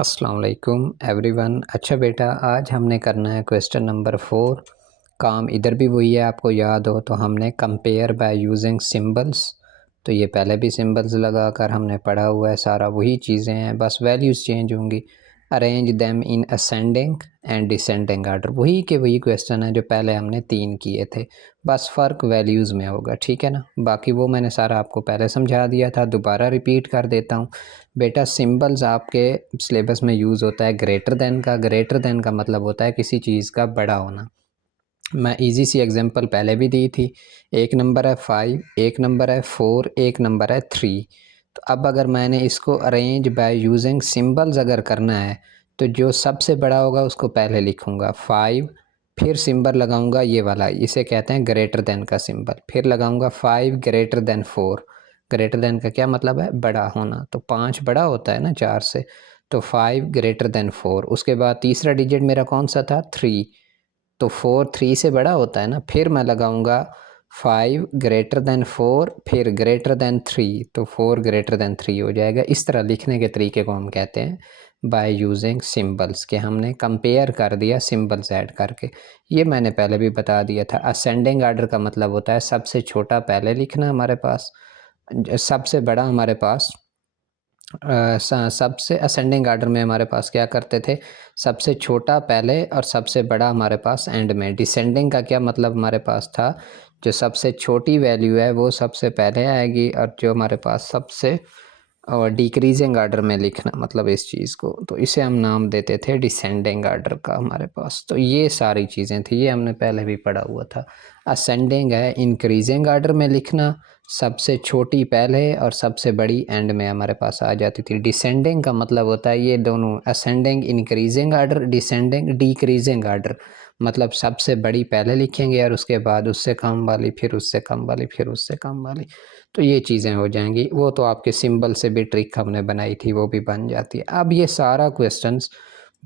अस्सलाम वालेकुम एवरीवन। अच्छा बेटा, आज हमने करना है क्वेश्चन नंबर 4। काम इधर भी वही है, आपको याद हो तो हमने कंपेयर बाय यूजिंग सिंबल्स। तो ये पहले भी सिंबल्स लगा कर हमने पढ़ा हुआ है, सारा वही चीज़ें हैं, बस वैल्यूज़ चेंज होंगी। Arrange them in ascending and descending order, वही के वही क्वेश्चन है जो पहले हमने 3 किए थे, बस फ़र्क वैल्यूज़ में होगा, ठीक है ना। बाकी वो मैंने सारा आपको पहले समझा दिया था, दोबारा रिपीट कर देता हूँ। बेटा सिंबल्स आपके सिलेबस में यूज़ होता है ग्रेटर देन का। ग्रेटर देन का मतलब होता है किसी चीज़ का बड़ा होना। मैं इजी सी एग्जांपल पहले भी दी थी। एक नंबर है 5, एक नंबर है 4, एक नंबर है 3। तो अब अगर मैंने इसको अरेंज बाय यूजिंग सिंबल्स अगर करना है तो जो सबसे बड़ा होगा उसको पहले लिखूँगा 5, फिर सिंबल लगाऊंगा ये वाला, इसे कहते हैं ग्रेटर देन का सिंबल। फिर लगाऊंगा 5 ग्रेटर देन 4। ग्रेटर देन का क्या मतलब है? बड़ा होना। तो 5 बड़ा होता है ना 4 से, तो 5 ग्रेटर देन 4। उसके बाद तीसरा डिजिट मेरा कौन सा था? 3। तो 4 3 से बड़ा होता है ना। फिर मैं लगाऊंगा 5 ग्रेटर देन 4, फिर ग्रेटर देन 3, तो 4 ग्रेटर देन 3 हो जाएगा। इस तरह लिखने के तरीके को हम कहते हैं बाय यूजिंग सिंबल्स, के हमने कंपेयर कर दिया सिंबल्स ऐड करके। ये मैंने पहले भी बता दिया था। असेंडिंग आर्डर का मतलब होता है सबसे छोटा पहले लिखना हमारे पास, सबसे बड़ा हमारे पास सबसे असेंडिंग आर्डर में हमारे पास क्या करते थे, सबसे छोटा पहले और सबसे बड़ा हमारे पास एंड में। डिसेंडिंग का क्या मतलब हमारे पास था, जो सबसे छोटी वैल्यू है वो सबसे पहले आएगी, और जो हमारे पास सबसे और डिक्रीजिंग आर्डर में लिखना मतलब इस चीज़ को, तो इसे हम नाम देते थे डिसेंडिंग आर्डर का हमारे पास। तो ये सारी चीज़ें थी, ये हमने पहले भी पढ़ा हुआ था। असेंडिंग है इंक्रीजिंग आर्डर में लिखना, सबसे छोटी पहले और सबसे बड़ी एंड में हमारे पास आ जाती थी। डिसेंडिंग का मतलब होता है ये दोनों, ascending increasing order, descending decreasing order. मतलब सबसे बड़ी पहले लिखेंगे और उसके बाद उससे कम वाली, फिर उससे कम वाली, फिर उससे कम वाली। तो ये चीज़ें हो जाएंगी। वो तो आपके सिंबल से भी ट्रिक हमने बनाई थी, वो भी बन जाती है। अब ये सारा क्वेश्चंस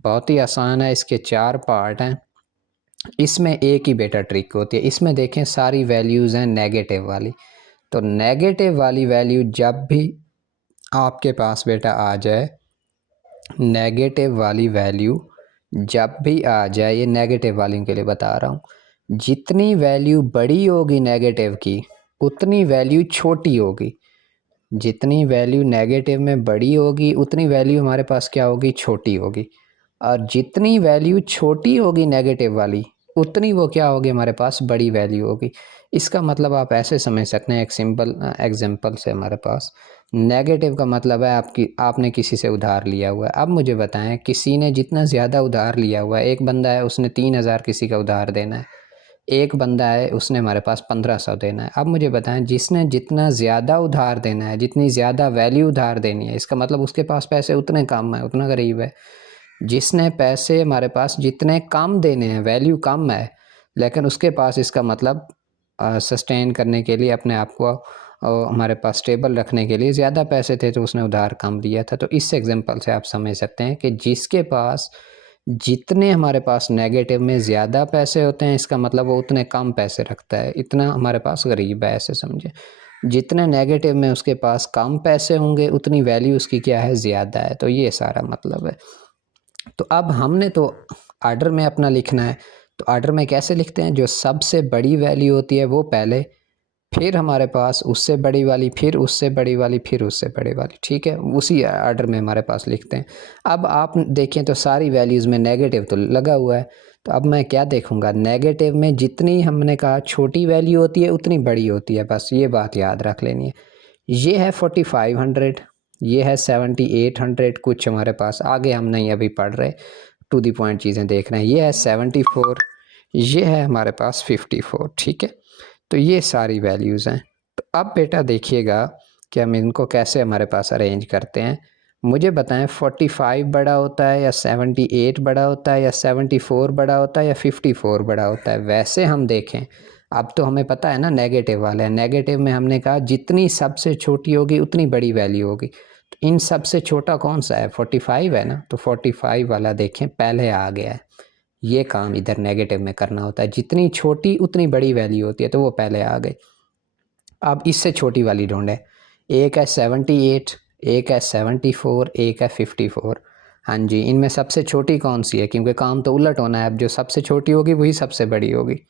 बहुत ही आसान है, इसके 4 पार्ट हैं। इसमें एक ही बेटा ट्रिक होती है। इसमें देखें सारी वैल्यूज़ हैं नेगेटिव वाली। तो नेगेटिव वाली वैल्यू जब भी आपके पास बेटा आ जाए, नेगेटिव वाली वैल्यू जब भी आ जाए, ये नेगेटिव वाली के लिए बता रहा हूँ, जितनी वैल्यू बड़ी होगी नेगेटिव की उतनी वैल्यू छोटी होगी। जितनी वैल्यू नेगेटिव में बड़ी होगी उतनी वैल्यू हमारे पास क्या होगी? छोटी होगी। और जितनी वैल्यू छोटी होगी नेगेटिव वाली उतनी वो क्या होगी? हमारे पास बड़ी वैल्यू होगी। इसका मतलब आप ऐसे समझ सकते हैं, एक सिंपल एग्जांपल से। हमारे पास नेगेटिव का मतलब है आपने किसी से उधार लिया हुआ है। अब मुझे बताएं, किसी ने जितना ज़्यादा उधार लिया हुआ है, एक बंदा है उसने 3,000 किसी का उधार देना है, एक बंदा है उसने हमारे पास 1500 देना है। अब मुझे बताएं, जिसने जितना ज़्यादा उधार देना है, जितनी ज़्यादा वैल्यू उधार देनी है, इसका मतलब उसके पास पैसे उतने कम है, उतना गरीब है। जिसने पैसे हमारे पास जितने कम देने हैं, वैल्यू कम है, लेकिन उसके पास इसका मतलब सस्टेन करने के लिए, अपने आप को हमारे पास स्टेबल रखने के लिए ज़्यादा पैसे थे, तो उसने उधार कम लिया था। तो इस एग्जांपल से आप समझ सकते हैं कि जिसके पास जितने हमारे पास नेगेटिव में ज़्यादा पैसे होते हैं, इसका मतलब वो उतने कम पैसे रखता है, इतना हमारे पास गरीब है, ऐसे समझे। जितने नेगेटिव में उसके पास कम पैसे होंगे उतनी वैल्यू उसकी क्या है? ज़्यादा है। तो ये सारा मतलब है। तो अब हमने तो आर्डर में अपना लिखना है। तो आर्डर में कैसे लिखते हैं? जो सबसे बड़ी वैल्यू होती है वो पहले, फिर हमारे पास उससे बड़ी वाली, फिर उससे बड़ी वाली, फिर उससे बड़ी वाली, ठीक है। उसी आर्डर में हमारे पास लिखते हैं। अब आप देखें तो सारी वैल्यूज़ में नेगेटिव तो लगा हुआ है। तो अब मैं क्या देखूंगा? नेगेटिव में जितनी हमने कहा छोटी वैल्यू होती है उतनी बड़ी होती है, बस ये बात याद रख लेनी है। ये है 4500, ये है 7800, कुछ हमारे पास आगे हम नहीं अभी पढ़ रहे, टू दी पॉइंट चीज़ें देख रहे हैं। ये है 74, ये है हमारे पास 54, ठीक है। तो ये सारी वैल्यूज़ हैं। तो अब बेटा देखिएगा कि हम इनको कैसे हमारे पास अरेंज करते हैं। मुझे बताएं, 45 बड़ा होता है या 78 बड़ा होता है या 74 बड़ा होता है या 54 बड़ा होता है? वैसे हम देखें, अब तो हमें पता है ना नेगेटिव वाले हैं। नेगेटिव में हमने कहा जितनी सबसे छोटी होगी उतनी बड़ी वैल्यू होगी। तो इन सबसे छोटा कौन सा है? 45 है ना। तो 45 वाला देखें पहले आ गया है। ये काम इधर नेगेटिव में करना होता है, जितनी छोटी उतनी बड़ी वैल्यू होती है, तो वो पहले आ गई। अब इससे छोटी वाली ढूंढें। एक है 78, एक है 74, एक है 54। हाँ जी, इनमें सबसे छोटी कौन सी है, क्योंकि काम तो उलट होना है, अब जो सबसे छोटी होगी वही सबसे बड़ी होगी।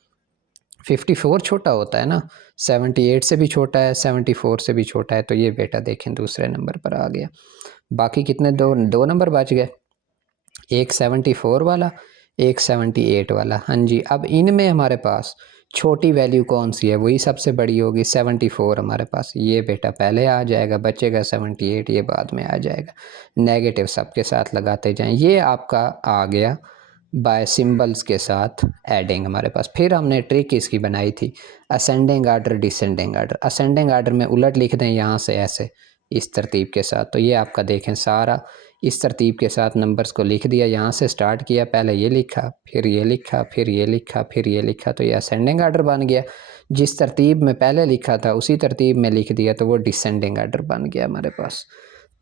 54 छोटा होता है ना, 78 से भी छोटा है, 74 से भी छोटा है, तो ये बेटा देखें दूसरे नंबर पर आ गया। बाकी कितने, दो नंबर बच गए, एक 74 वाला, एक 78 वाला। हाँ जी, अब इनमें हमारे पास छोटी वैल्यू कौन सी है, वही सबसे बड़ी होगी, 74 हमारे पास, ये बेटा पहले आ जाएगा, बचेगा 78, ये बाद में आ जाएगा। नेगेटिव सबके साथ लगाते जाएं, ये आपका आ गया बाय सिंबल्स के साथ एडिंग हमारे पास। फिर हमने ट्रिक इसकी बनाई थी, ascending order descending order. Ascending order में उलट लिख दें यहाँ से ऐसे, इस तरतीब के साथ, तो ये आपका देखें सारा इस तरतीब के साथ नंबर्स को लिख दिया, यहाँ से स्टार्ट किया, पहले ये लिखा, फिर ये लिखा, फिर ये लिखा, फिर ये लिखा, तो ये असेंडिंग आर्डर बन गया। जिस तरतीब में पहले लिखा था उसी तरतीब में लिख दिया, तो वो डिसेंडिंग आर्डर बन गया हमारे पास।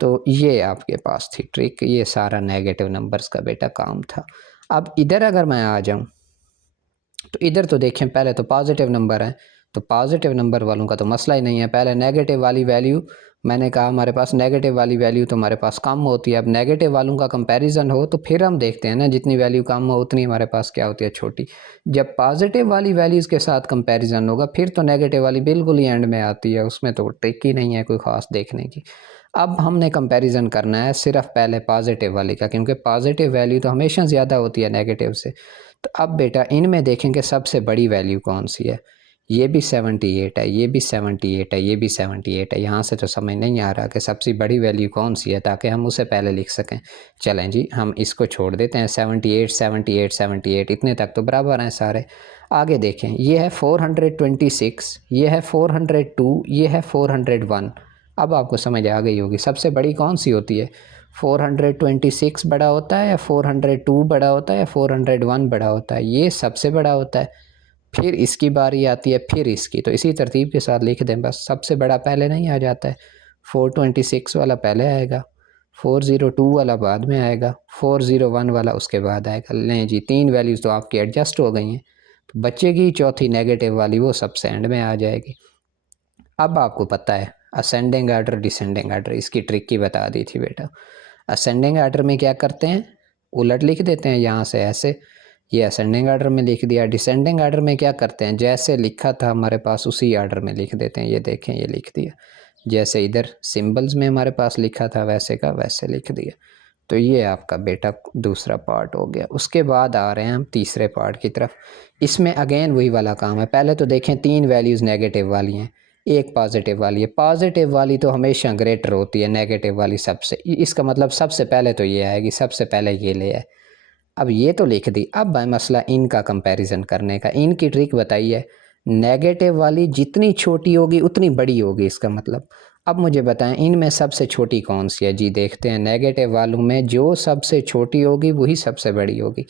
तो ये आपके पास थी ट्रिक, ये सारा नेगेटिव नंबर्स का बेटा काम था। अब इधर अगर मैं आ जाऊँ, तो इधर तो देखें पहले तो पॉजिटिव नंबर है, तो पॉजिटिव नंबर वालों का तो मसला ही नहीं है। पहले नेगेटिव वाली वैल्यू, मैंने कहा हमारे पास नेगेटिव वाली वैल्यू तो हमारे पास कम होती है। अब नेगेटिव वालों का कंपैरिजन हो तो फिर हम देखते हैं ना, जितनी वैल्यू कम हो उतनी हमारे पास क्या होती है, छोटी। जब पॉजिटिव वाली वैल्यूज़ के साथ कंपैरिजन होगा फिर तो नेगेटिव वाली बिल्कुल ही एंड में आती है, उसमें तो ट्रिक ही नहीं है कोई ख़ास देखने की। अब हमने कंपैरिजन करना है सिर्फ पहले पॉजिटिव वाली का, क्योंकि पॉजिटिव वैल्यू तो हमेशा ज़्यादा होती है नेगेटिव से। तो अब बेटा इनमें देखेंगे सबसे बड़ी वैल्यू कौन सी है। ये भी 78 है, ये भी 78 है, ये भी 78 है। यहाँ से तो समझ नहीं आ रहा कि सबसे बड़ी वैल्यू कौन सी है, ताकि हम उसे पहले लिख सकें। चलें जी, हम इसको छोड़ देते हैं, 78 78 78 इतने तक तो बराबर हैं सारे। आगे देखें, ये है 426, ये है 402, ये है 401। अब आपको समझ आ गई होगी सबसे बड़ी कौन सी होती है। 426 बड़ा होता है या 402 बड़ा होता है या 401 बड़ा होता है, ये सबसे बड़ा होता है। फिर इसकी बारी आती है, फिर इसकी, तो इसी तरतीब के साथ लिख दें बस, सबसे बड़ा पहले नहीं आ जाता है। 426 वाला पहले आएगा, 402 वाला बाद में आएगा, 401 वाला उसके बाद आएगा। लें जी, तीन वैल्यूज़ तो आपकी एडजस्ट हो गई हैं, तो बचेगी चौथी नेगेटिव वाली, वो सबसे एंड में आ जाएगी। अब आपको पता है असेंडिंग आर्डर डिसेंडिंग आर्डर, इसकी ट्रिक की बता दी थी बेटा। असेंडिंग आर्डर में क्या करते हैं, उलट लिख देते हैं यहाँ से ऐसे, ये असेंडिंग आर्डर में लिख दिया। डिसेंडिंग आर्डर में क्या करते हैं, जैसे लिखा था हमारे पास उसी आर्डर में लिख देते हैं। ये देखें, ये लिख दिया, जैसे इधर सिंबल्स में हमारे पास लिखा था वैसे का वैसे लिख दिया। तो ये आपका बेटा दूसरा पार्ट हो गया। उसके बाद आ रहे हैं हम तीसरे पार्ट की तरफ। इसमें अगेन वही वाला काम है। पहले तो देखें तीन वैल्यूज़ नेगेटिव वाली हैं, एक पॉजिटिव वाली है। पॉजिटिव वाली तो हमेशा ग्रेटर होती है नेगेटिव वाली सबसे, इसका मतलब सबसे पहले तो ये आएगी, सबसे पहले ये ले आए। अब ये तो लिख दी, अब है मसला इनका कंपैरिजन करने का। इनकी ट्रिक बताइए, नेगेटिव वाली जितनी छोटी होगी उतनी बड़ी होगी, इसका मतलब। अब मुझे बताएं इनमें सबसे छोटी कौन सी है जी। देखते हैं, नेगेटिव वालों में जो सबसे छोटी होगी वही सबसे बड़ी होगी।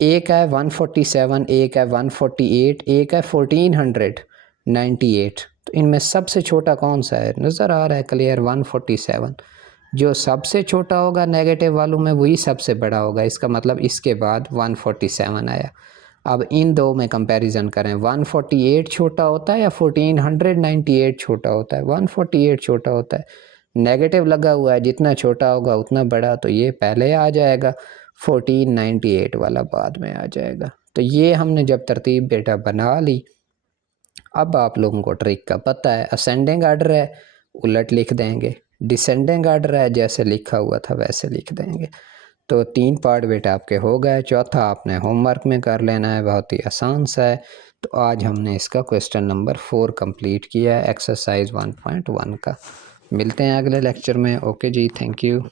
एक है 147, एक है 148, एक है 1498। तो इनमें सबसे छोटा कौन सा है, नज़र आ रहा है क्लियर, 147। जो सबसे छोटा होगा नेगेटिव वालों में वही सबसे बड़ा होगा, इसका मतलब इसके बाद 147 आया। अब इन दो में कंपैरिजन करें, 148 छोटा होता है या 1498 छोटा होता है। 148 छोटा होता है, नेगेटिव लगा हुआ है, जितना छोटा होगा उतना बड़ा, तो ये पहले आ जाएगा, 1498 वाला बाद में आ जाएगा। तो ये हमने जब तरतीब बेटा बना ली, अब आप लोगों को ट्रिक का पता है। असेंडिंग आर्डर है, उलट लिख देंगे। डिसेंडिंग आर्डर है, जैसे लिखा हुआ था वैसे लिख देंगे। तो तीन पार्ट बेटा आपके हो गए। चौथा आपने होमवर्क में कर लेना है, बहुत ही आसान सा है। तो आज हमने इसका क्वेश्चन नंबर 4 कंप्लीट किया है, एक्सरसाइज 1.1 का। मिलते हैं अगले लेक्चर में। ओके जी, थैंक यू।